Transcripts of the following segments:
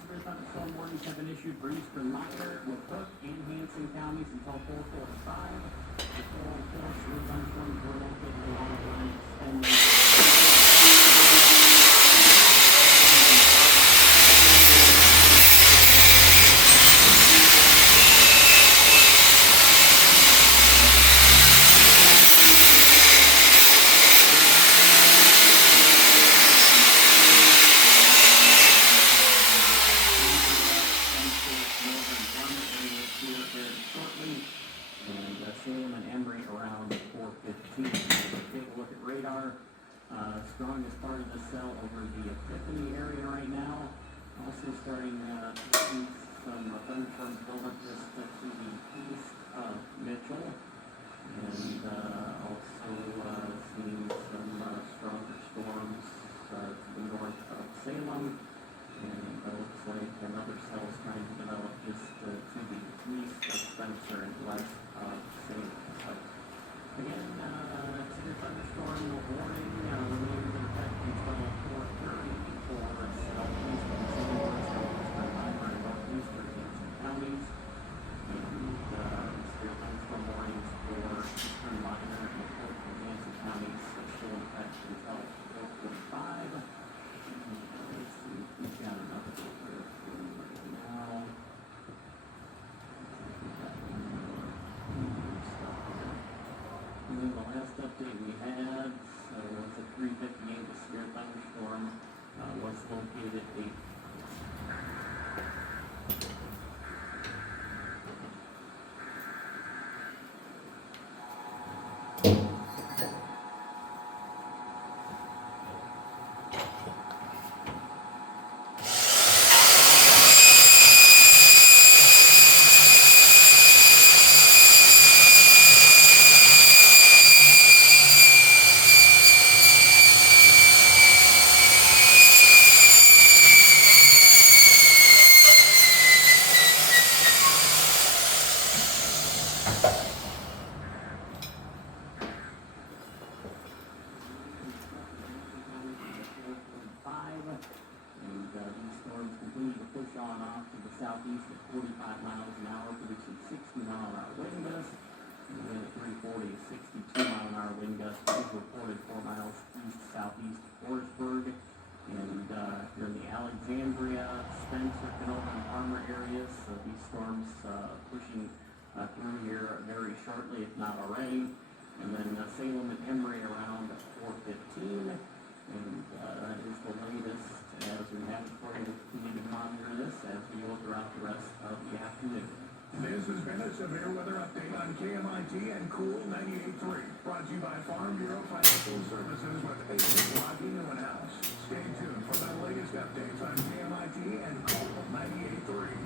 severe thunderstorm warnings have been issued for eastern Minor, Cook, and Hanson counties until 4:45. The full force severe thunderstorms were located along the line extending. Salem and Emory around 4:15. Take a look at radar. Strongest part of the cell over the Epiphany area right now. Also starting to see some thunderstorms build up just to the east of Mitchell. And also seeing some stronger storms to the north of Salem. And it looks like another cell is trying to develop just to the east of Spencer and west of Salem. So, again, severe thunderstorm warning remains in effect until 4:30 for southeast and southwest Minor and northeastern Hanson counties. And severe thunderstorm warnings for eastern Minor and Cook and Hanson counties are still in effect until 4:45. Let's see if we've got an update here for you right now. And then the last update we had was at 3:58, the severe thunderstorm was located at 8. These storms continue to push on off to the southeast at 45 miles an hour, producing 60-mile-an-hour wind gusts. And then at 3:40, 62-mile-an-hour wind gust is reported 4 miles east-southeast of Forestburg. And here in the Alexandria, Spencer, Canova, and Palmer areas, these storms pushing through here very shortly, if not already. And then Salem and Emory around 4:15. And that is the latest as we have it for you. Continue to monitor this as we go throughout the rest of the afternoon. This has been a severe weather update on KMIT and Cool 98.3. Brought to you by Farm Bureau Financial Services with Aces Rocky Newhouse. Stay tuned for the latest updates on KMIT and Cool 98.3.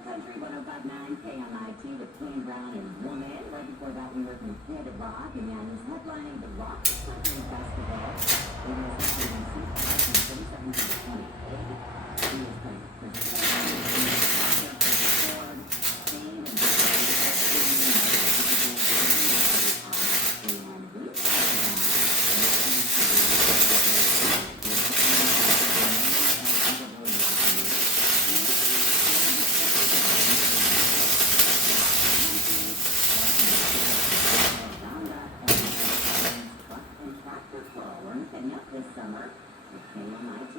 Country 105.9 KMIT with Kane Brown and Woman. Right before that, we heard from Kid Rock, and now he's headlining the Rock Country Festival. It was happening in 2037 to 28. He was playing this summer with KMIT.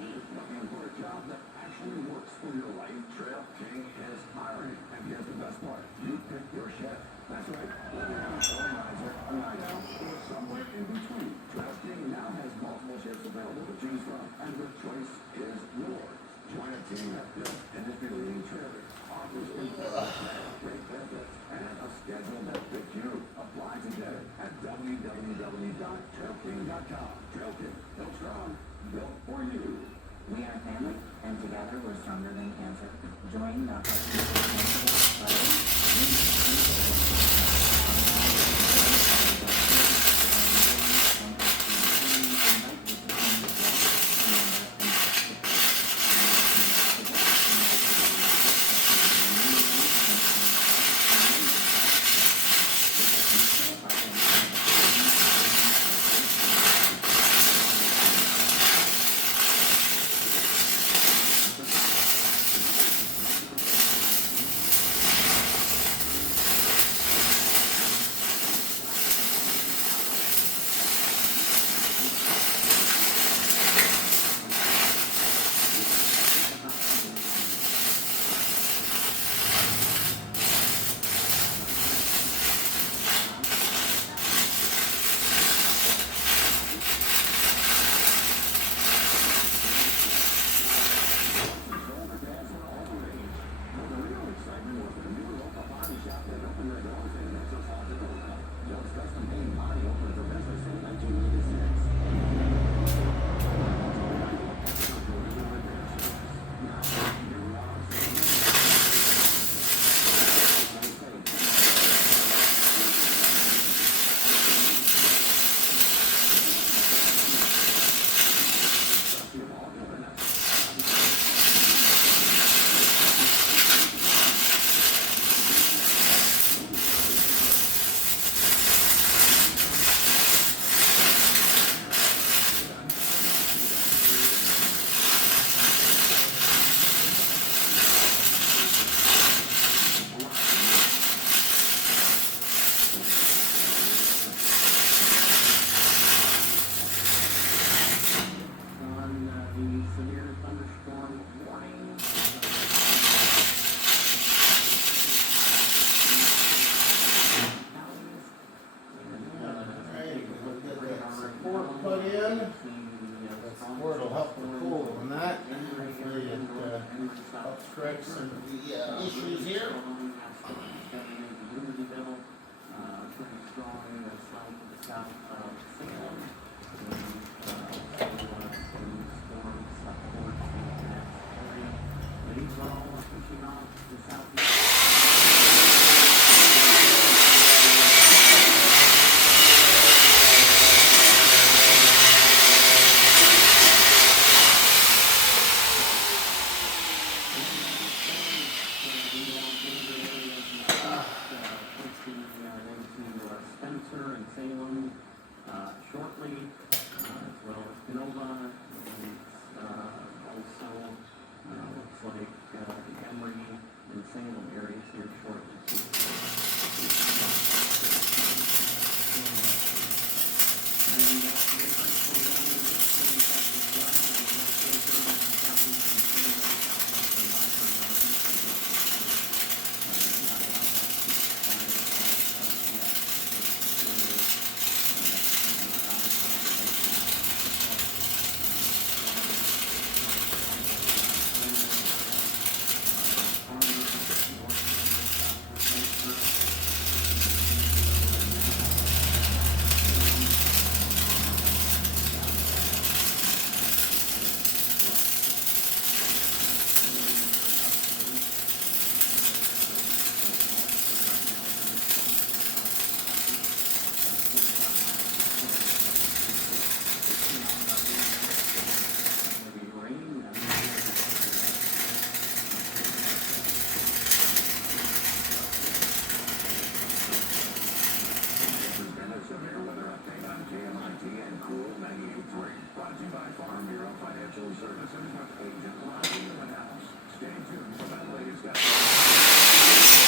our family, and together we're stronger than cancer. Join the Heart Cancer On the severe thunderstorm warning. Report put in. That's where it'll help the cool on that. Hopefully it helps correct some of the issues here. Pretty strong south of the south of Salem. Storms up towards the next area. These are all pushing off the southeast. Spencer and Salem shortly, as well as Canova, and also looks like the Emory and Salem areas here shortly too. And Severe weather update on KMIT and Cool 98.3. Brought to you by Farm Bureau Financial Services with Agent Lottie House. Stay tuned for that latest update.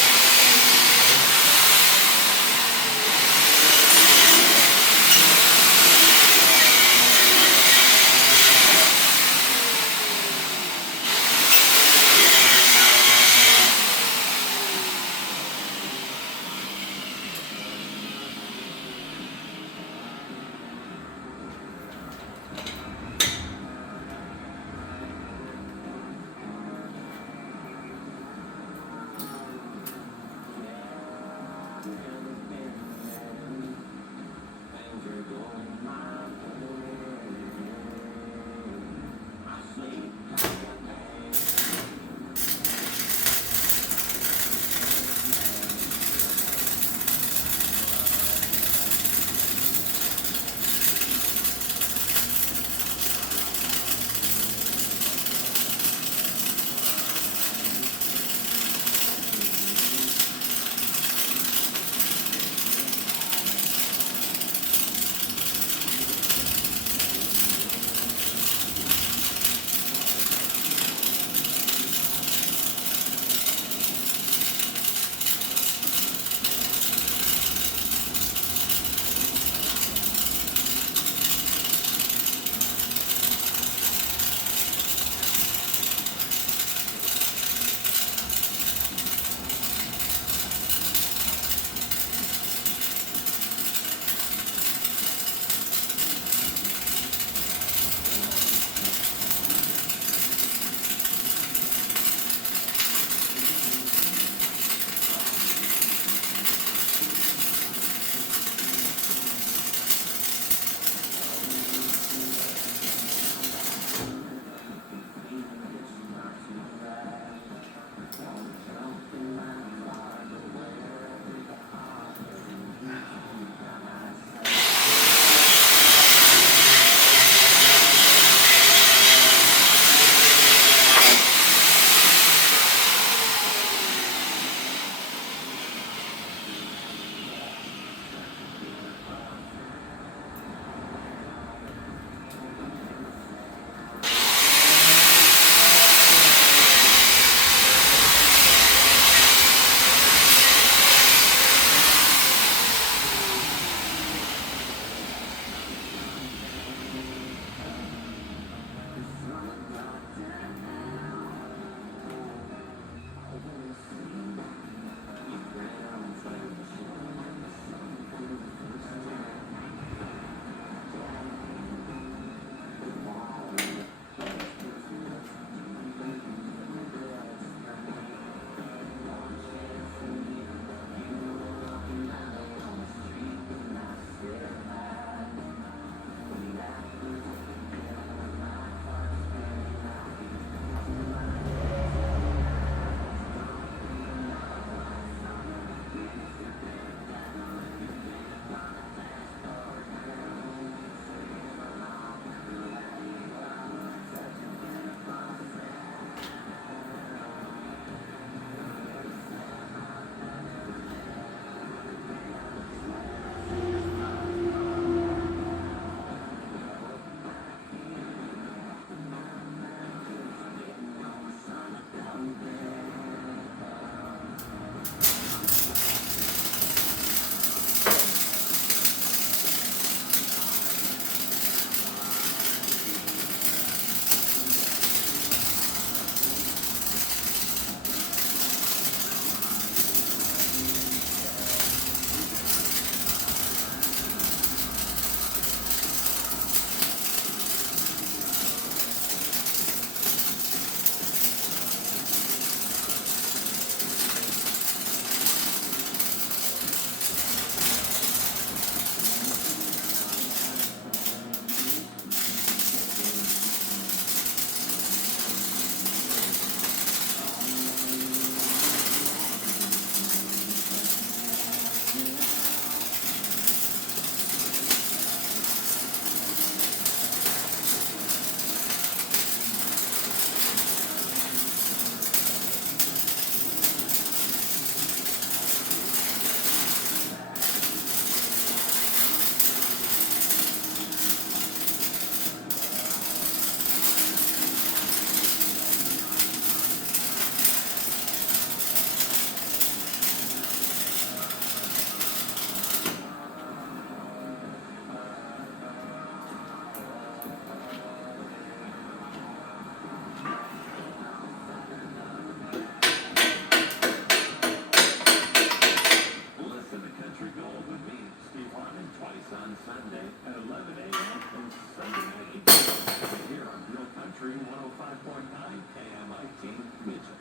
105.9 KMIT Mitchell.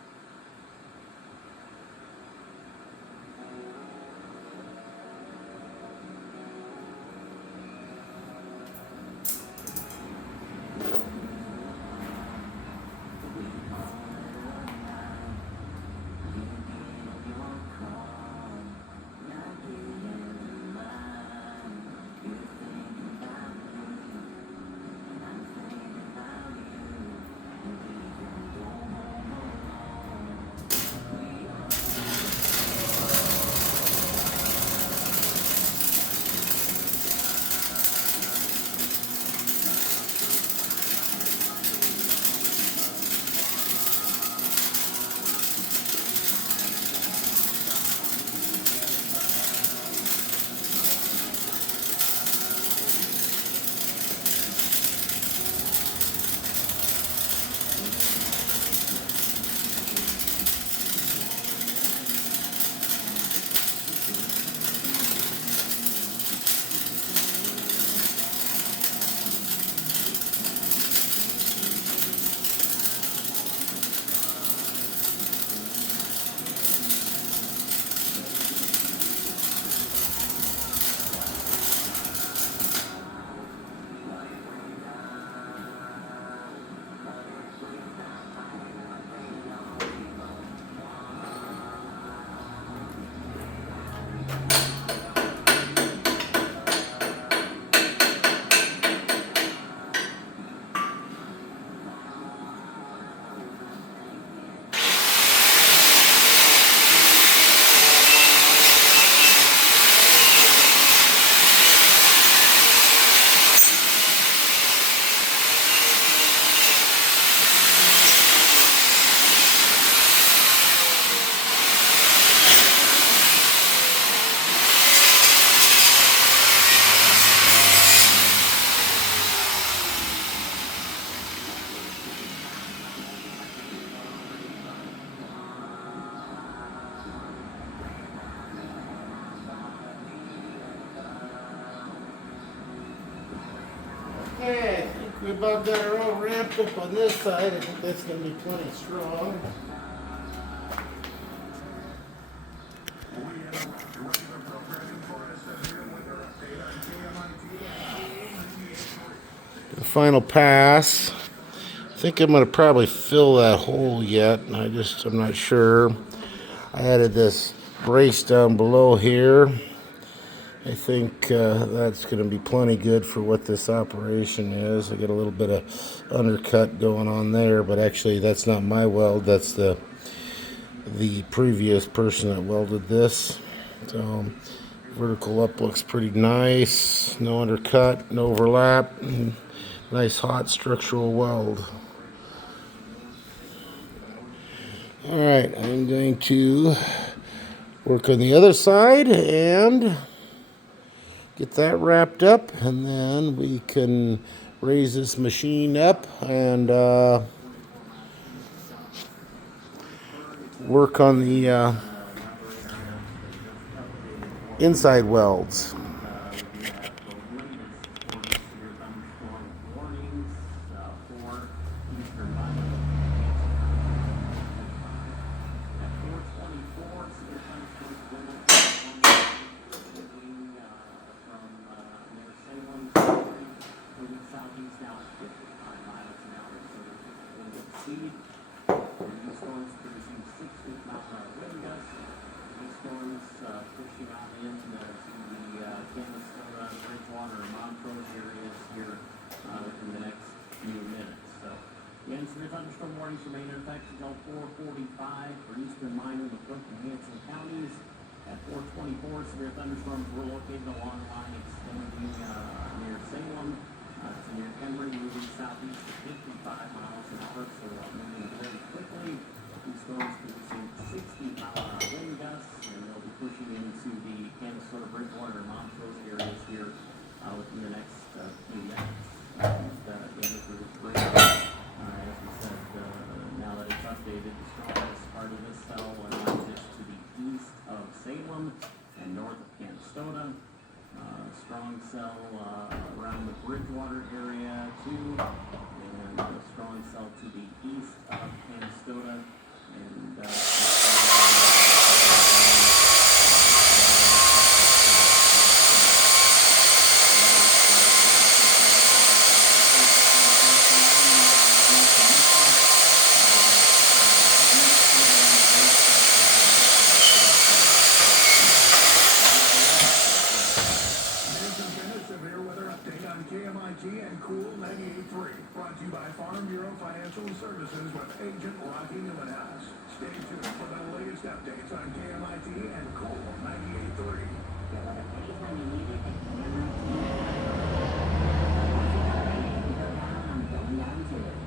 Okay, I think we about got her all ramped up on this side. I think that's going to be plenty strong. We interrupt your regular programming for us with your update on KMIT. The final pass. I think I'm going to probably fill that hole yet. I'm not sure. I added this brace down below here. I think that's going to be plenty good for what this operation is. I got a little bit of undercut going on there, but actually that's not my weld. That's the previous person that welded this. So vertical up looks pretty nice. No undercut, no overlap. Nice hot structural weld. All right, I'm going to work on the other side and get that wrapped up, and then we can raise this machine up and work on the inside welds. Thunderstorm warnings remain in effect until 4:45 for eastern Minor, LaCroix, and Hanson counties. At 4:24, severe thunderstorms were located along the line extending near Salem to near Henry, moving southeast at 55 miles an hour, so moving very quickly. These storms producing 60-mile-an-hour wind gusts, and they'll be pushing into the Canastota, Bridgewater, and Montrose areas here within the next few minutes. As we said, now that it's updated, the strongest part of this cell just to the east of Salem and north of Canastota. Strong cell around the Bridgewater area too, and strong cell to the east of Canastota, and Here's a severe weather update on KMIT and Cool 98.3. Brought to you by Farm Bureau Financial Services with Agent Rocky Newmanhouse. Stay tuned for the latest updates on KMIT and Cool 98.3. Get weather anytime you need it at KMIT. Go down, I'm going down too.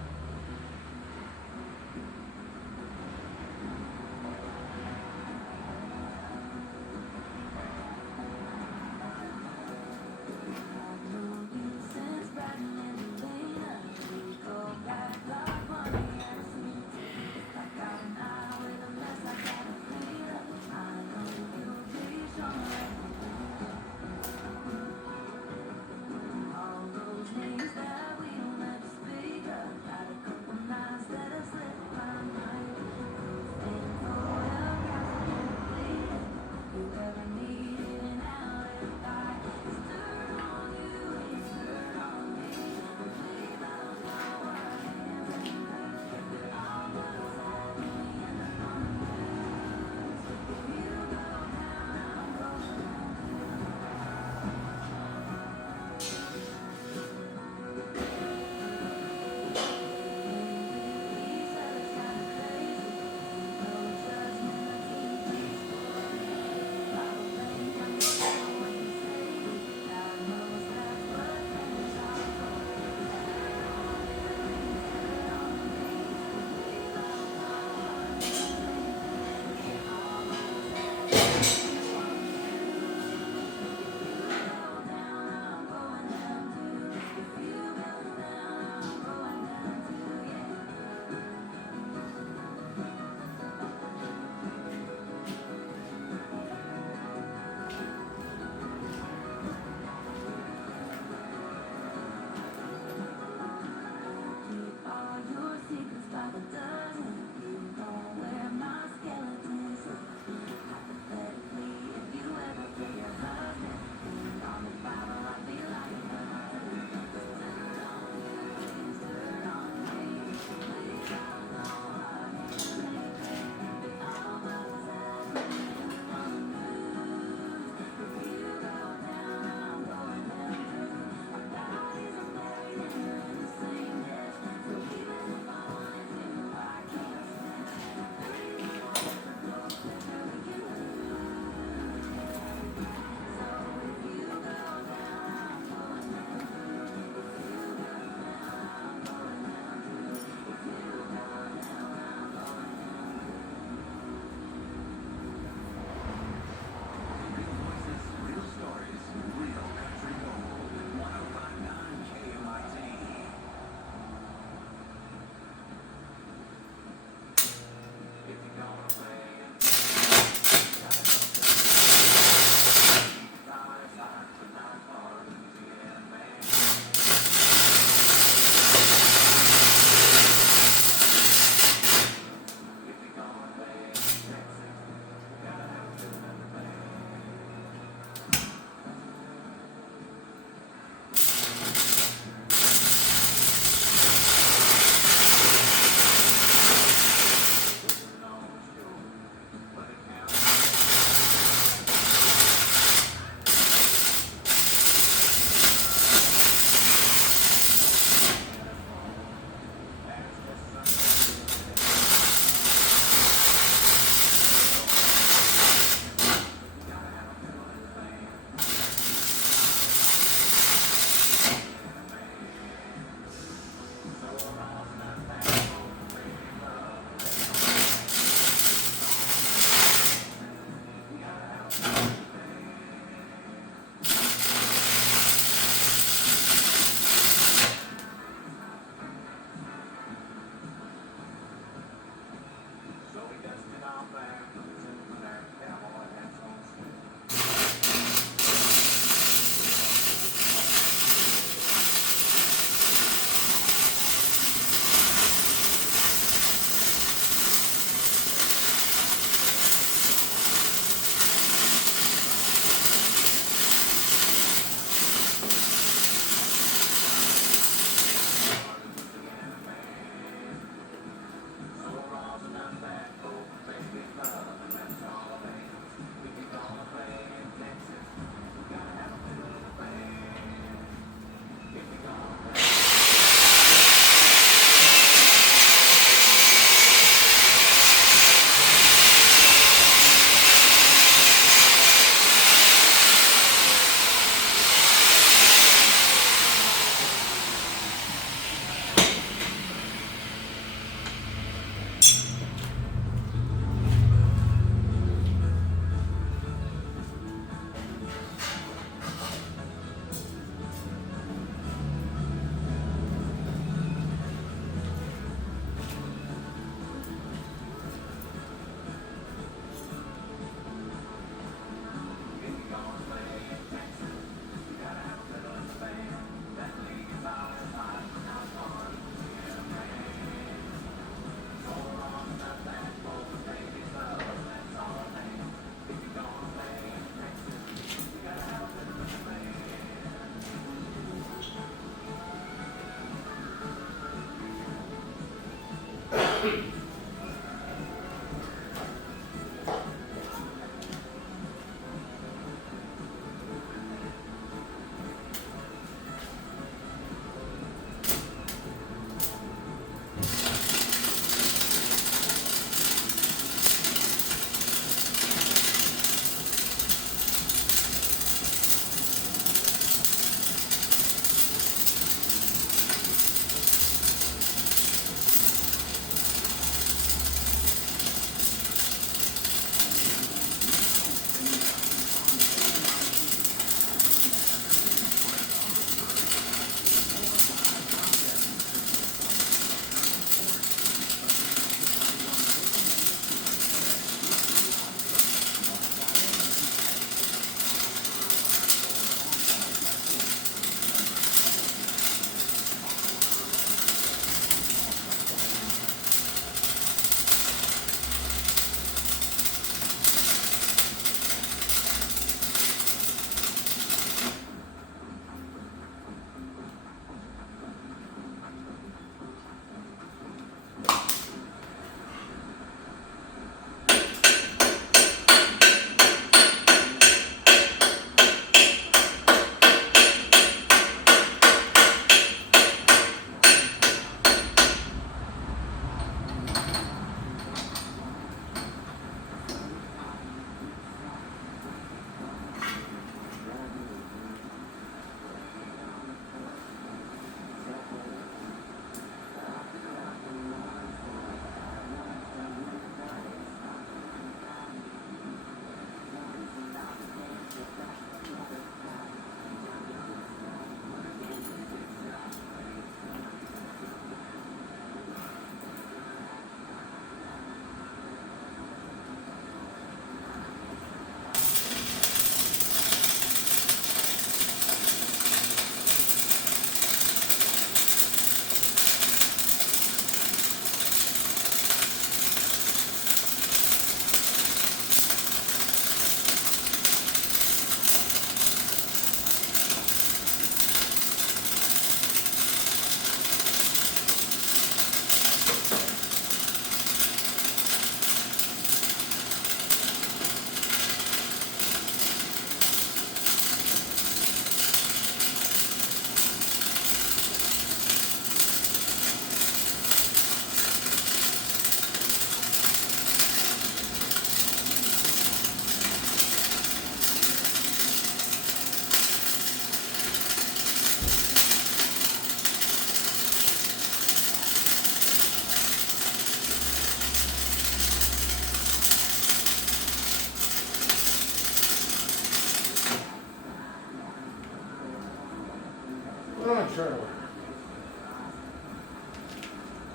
Oh, sure.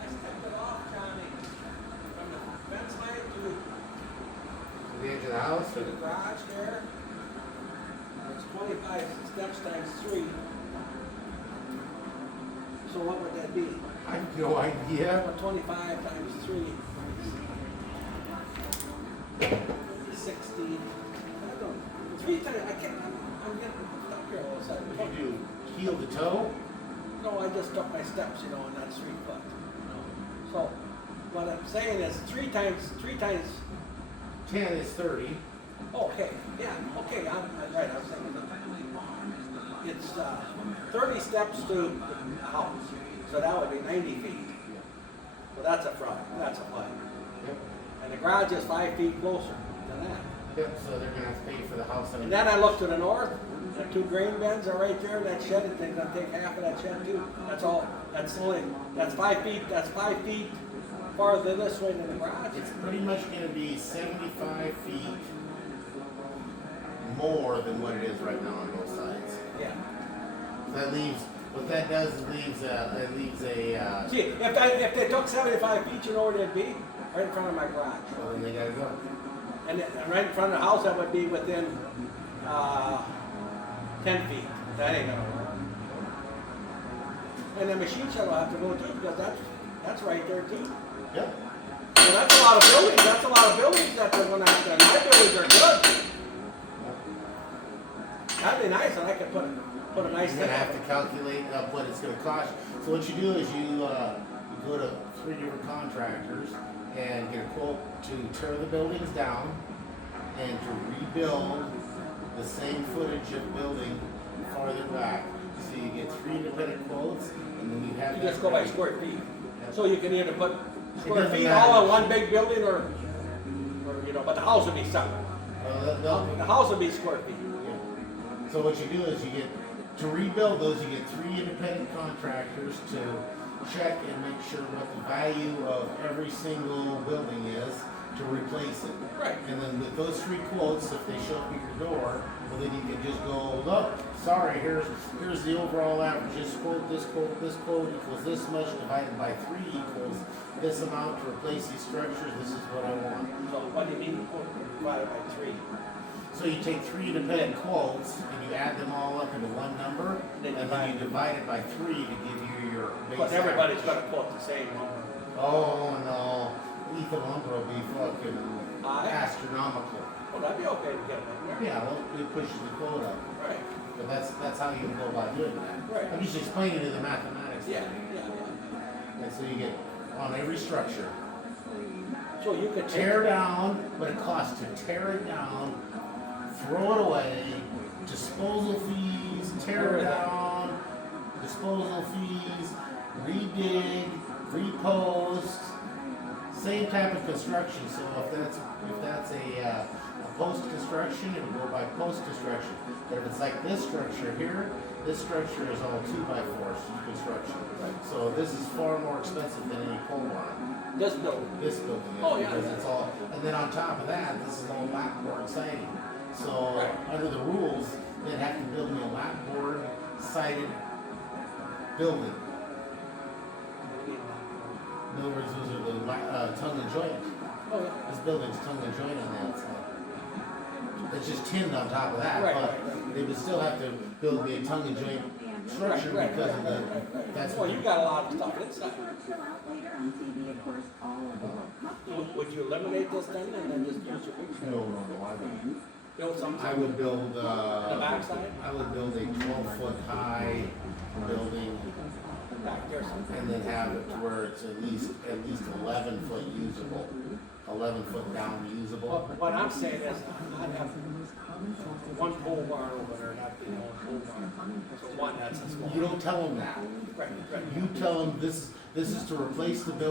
I stepped it off, Johnny, from the fence line The edge of the house? to the garage there. It's 25 steps times 3. So what would that be? I have no idea. 25 times 3. 60. I don't know. 3 times, I can't, I'm getting stuck here all of a sudden. What do you do? Heel to toe? No, I just took my steps, and that's 3 foot. So what I'm saying is 3 times 10 is 30. okay, yeah, okay, I'm right, I was thinking it's 30 steps to the house, so that would be 90 feet. So that's a front, that's a flood. Yep. And the garage is 5 feet closer than that. Yep, so they're gonna have to pay for the house. And then I look to the north, the 2 grain bins are right there, that shed, they're gonna take half of that shed too. That's all, that's 5 feet farther this way than the garage. It's pretty much gonna be 75 feet more than what it is right now on both sides. Yeah. That leaves, what that does is leaves a, See, if they took 75 feet, you know where they'd be? Right in front of my garage. well, then they gotta go. And right in front of the house, that would be within 10 feet. That ain't gonna work. And the machine shed will have to go too, because that's right there too. Yep. So that's a lot of buildings, that they're gonna have to, my buildings are good. That'd be nice, and I could put a nice You're thing. gonna have to calculate what it's gonna cost. So what you do is you go to 3 different contractors and get a quote to tear the buildings down and to rebuild the same footage of building farther back. So you get 3 independent quotes, and then you have. You that just go by ready. square feet. So you can either put square doesn't feet matter. all in one big building or but the house would be separate. The house would be square feet. Yeah. So what you do is you get, to rebuild those, you get 3 independent contractors to check and make sure what the value of every single building is to replace it. Right. And then with those 3 quotes, if they show up at your door, well then you can just go, look, sorry, here's the overall average, this quote equals this much, divided by 3 equals this amount to replace these structures, this is what I want. So what do you mean divided by 3? So you take 3 independent quotes and you add them all up into one number, Then and then you divide it by 3 to give you your base. But everybody's average. gonna quote the same number. Oh no, Ethan Lumber will be fucking Aye. astronomical. Well, that'd be okay to get them in there. Yeah, well, it pushes the quote up, Right. but that's how you go about doing that. Right. I'm just explaining to the mathematics. Yeah. And so you get on every structure. So you could Tear down what it costs to tear it down, throw it away, disposal fees, tear it down, disposal fees, redig, repost, same type of construction. So if that's a post-construction, it'll go by post-construction. But if it's like this structure here, this structure is all 2x4 construction. So this is far more expensive than any pole barn. this building. This building is, Oh, yeah. because it's all, and then on top of that, this is all lapboard siding. So, Right. under the rules, they'd have to build me a lapboard sided building. In other words, those are the tongue and joint. Oh, yeah. This building's tongue and joint on the outside. It's just tinned on top of that, Right, but right, they would still have to build me a tongue and joint structure Right, because of the, right. that's Well, what. you got a lot of stuff inside. Show out later on TV, of course, all of the World Cup Would you eliminate this then and then just use your picture? No, I wouldn't. Build something? I would build, The backside? I would build a 12-foot high building Back there something. and then have it to where it's at least 11 foot usable, 11 foot down usable. What I'm saying is, I'd have one pole barn over there, not the only pole barn. So one, that's a small. You don't tell them that. Right, right. You tell them this is to replace the building.